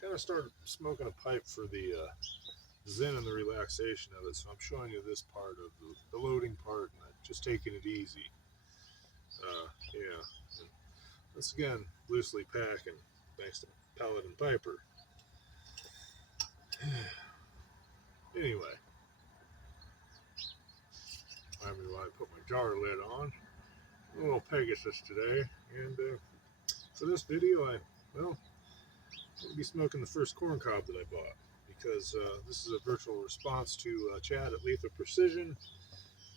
kind of started smoking a pipe for the zen and the relaxation of it. So I'm showing you this part of the loading part and just taking it easy. Yeah. And once again, loosely packing, thanks to Pellet and Piper. Anyway, I mean, I put my jar lid on. A little Pegasus today, and for this video, I'll be smoking the first corn cob that I bought because this is a virtual response to Chad at Lethal Precision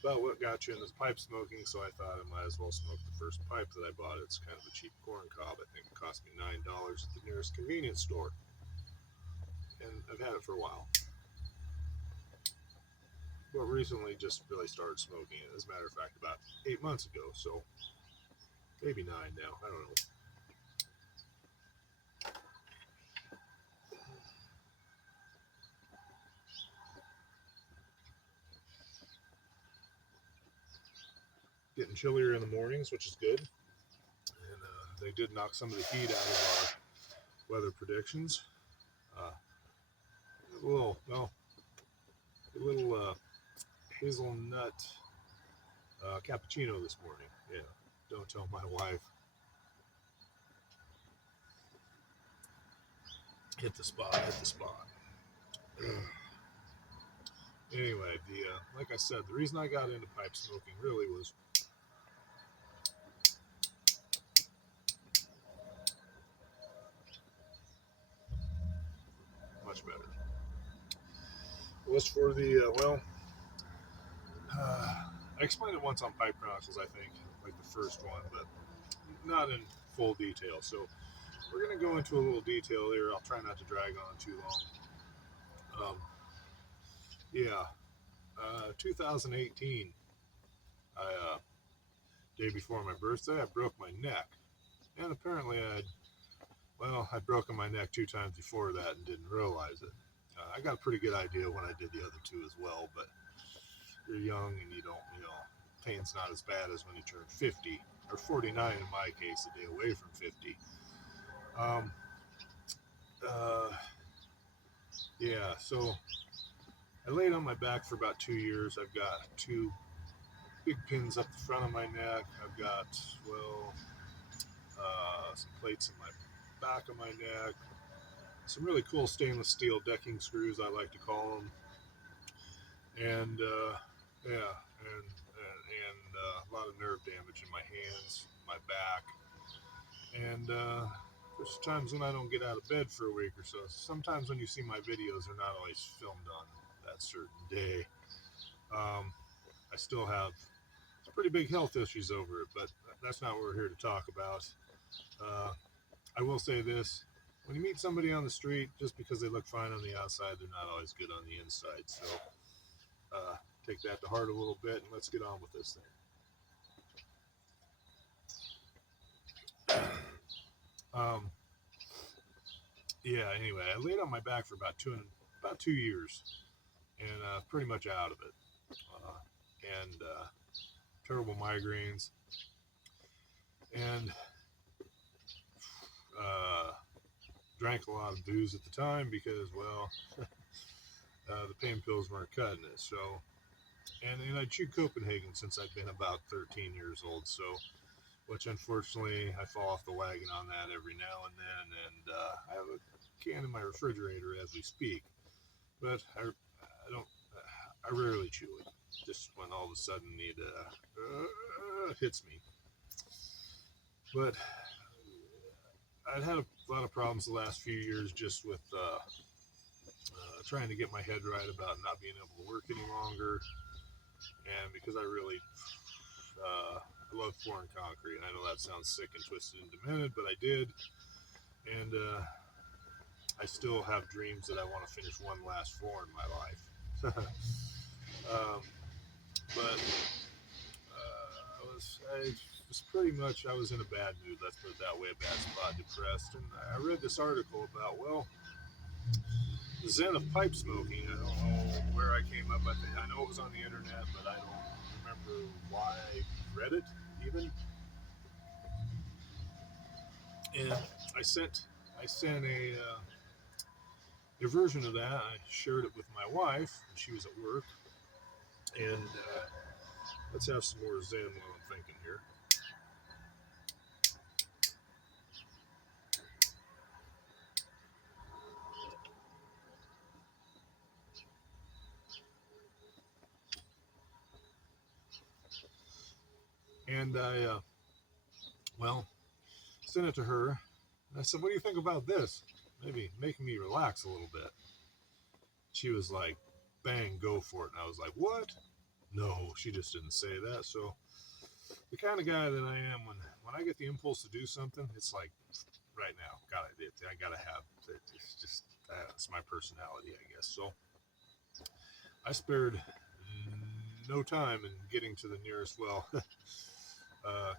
about what got you into pipe smoking. So I thought I might as well smoke the first pipe that I bought. It's kind of a cheap corn cob. I think it cost me $9 at the nearest convenience store, and I've had it for a while. But recently just really started smoking it. As a matter of fact, about 8 months ago, so maybe 9 now. I don't know. Getting chillier in the mornings, which is good. And they did knock some of the heat out of our weather predictions. A little hazelnut cappuccino this morning. Yeah, don't tell my wife. Hit the spot. Anyway, like I said, the reason I got into pipe smoking really was much better. It was for the I explained it once on Pipe Chronicles, I think, like the first one, but not in full detail. So we're going to go into a little detail here. I'll try not to drag on too long. 2018, day before my birthday, I broke my neck. And apparently I'd broken my neck 2 times before that and didn't realize it. I got a pretty good idea when I did the other 2 as well, but you're young and you don't, pain's not as bad as when you turn 50, or 49 in my case, a day away from 50. So I laid on my back for about 2 years. I've got 2 big pins up the front of my neck. I've got, some plates in my back of my neck, some really cool stainless steel decking screws, I like to call them, and a lot of nerve damage in my hands, my back, and there's times when I don't get out of bed for a week or so. Sometimes when you see my videos, they're not always filmed on that certain day. I still have some pretty big health issues over it, but that's not what we're here to talk about. I will say this. When you meet somebody on the street, just because they look fine on the outside, they're not always good on the inside. So take that to heart a little bit, and let's get on with this thing. Anyway, I laid on my back for about 2 years, and pretty much out of it. And terrible migraines, and drank a lot of booze at the time because, the pain pills weren't cutting it. So, and I chewed Copenhagen since I'd been about 13 years old. So, which unfortunately I fall off the wagon on that every now and then. And I have a can in my refrigerator as we speak, but I rarely chew it. Just when all of a sudden it hits me. But I'd had a lot of problems the last few years just with trying to get my head right about not being able to work any longer, and because I really I love pouring concrete. I know that sounds sick and twisted and demented, but I did, and I still have dreams that I want to finish one last floor in my life. But I was in a bad mood, let's put it that way, a bad spot, depressed, and I read this article about, the zen of pipe smoking. I don't know where I came up with it. I know it was on the internet, but I don't remember why I read it even. And I sent a a version of that. I shared it with my wife, and she was at work. And let's have some more Zen while I'm thinking here. And I, well, sent it to her. And I said, "What do you think about this? Maybe making me relax a little bit." She was like, "Bang, go for it." And I was like, "What?" No, she just didn't say that. So the kind of guy that I am, when I get the impulse to do something, it's like right now, I gotta have it. It's just that's my personality, I guess. So I spared no time in getting to the nearest, well,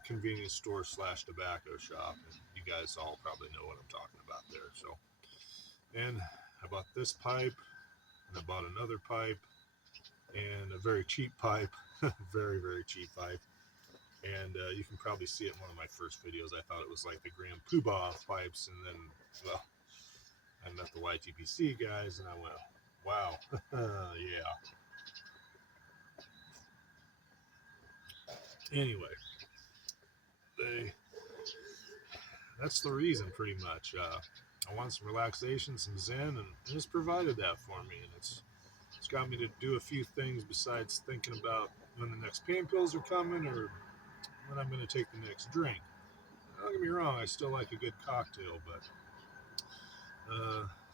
convenience store slash tobacco shop, and you guys all probably know what I'm talking about there. So, and I bought this pipe, and I bought another pipe, and a very cheap pipe, very very cheap pipe. And you can probably see it in one of my first videos. I thought it was like the Grand Poobah of pipes, and then, well, I met the YTPC guys, and I went, wow, yeah. Anyway, they that's the reason, pretty much. I want some relaxation, some zen, and it's provided that for me, and it's got me to do a few things besides thinking about when the next pain pills are coming or when I'm going to take the next drink. Don't get me wrong, I still like a good cocktail, but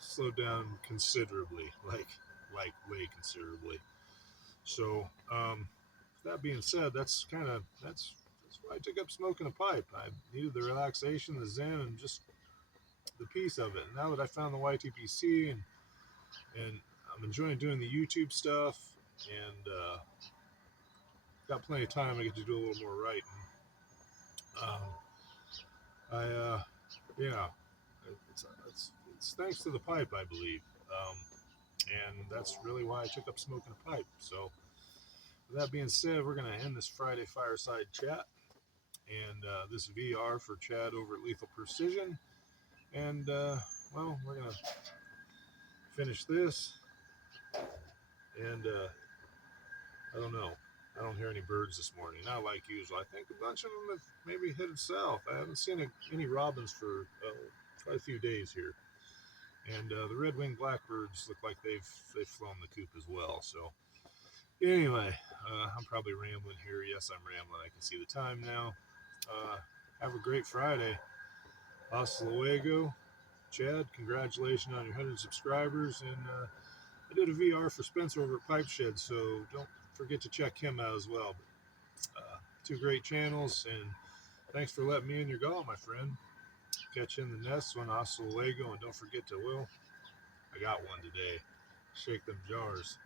slowed down considerably, like way considerably. So, that being said, that's why I took up smoking a pipe. I needed the relaxation, the zen, and just the piece of it. And now that I found the YTPC and I'm enjoying doing the YouTube stuff and got plenty of time, I get to do a little more writing. Um, I yeah, it's thanks to the pipe, I believe. And that's really why I took up smoking a pipe. So, with that being said, we're going to end this Friday Fireside chat and this VR for Chad over at Lethal Precision. And, well, we're going to finish this. And I don't know. I don't hear any birds this morning, not like usual. I think a bunch of them have maybe headed south. I haven't seen any robins for quite a few days here. And the red-winged blackbirds look like they've flown the coop as well. So anyway, I'm probably rambling here. Yes, I'm rambling. I can see the time now. Have a great Friday. Hasta luego. Chad, congratulations on your 100 subscribers. And I did a VR for Spencer over at Pipe Shed, so don't forget to check him out as well. Two great channels, and thanks for letting me in your gall, my friend. Catch you in the next one. Hasta luego, and don't forget to, well, I got one today. Shake them jars.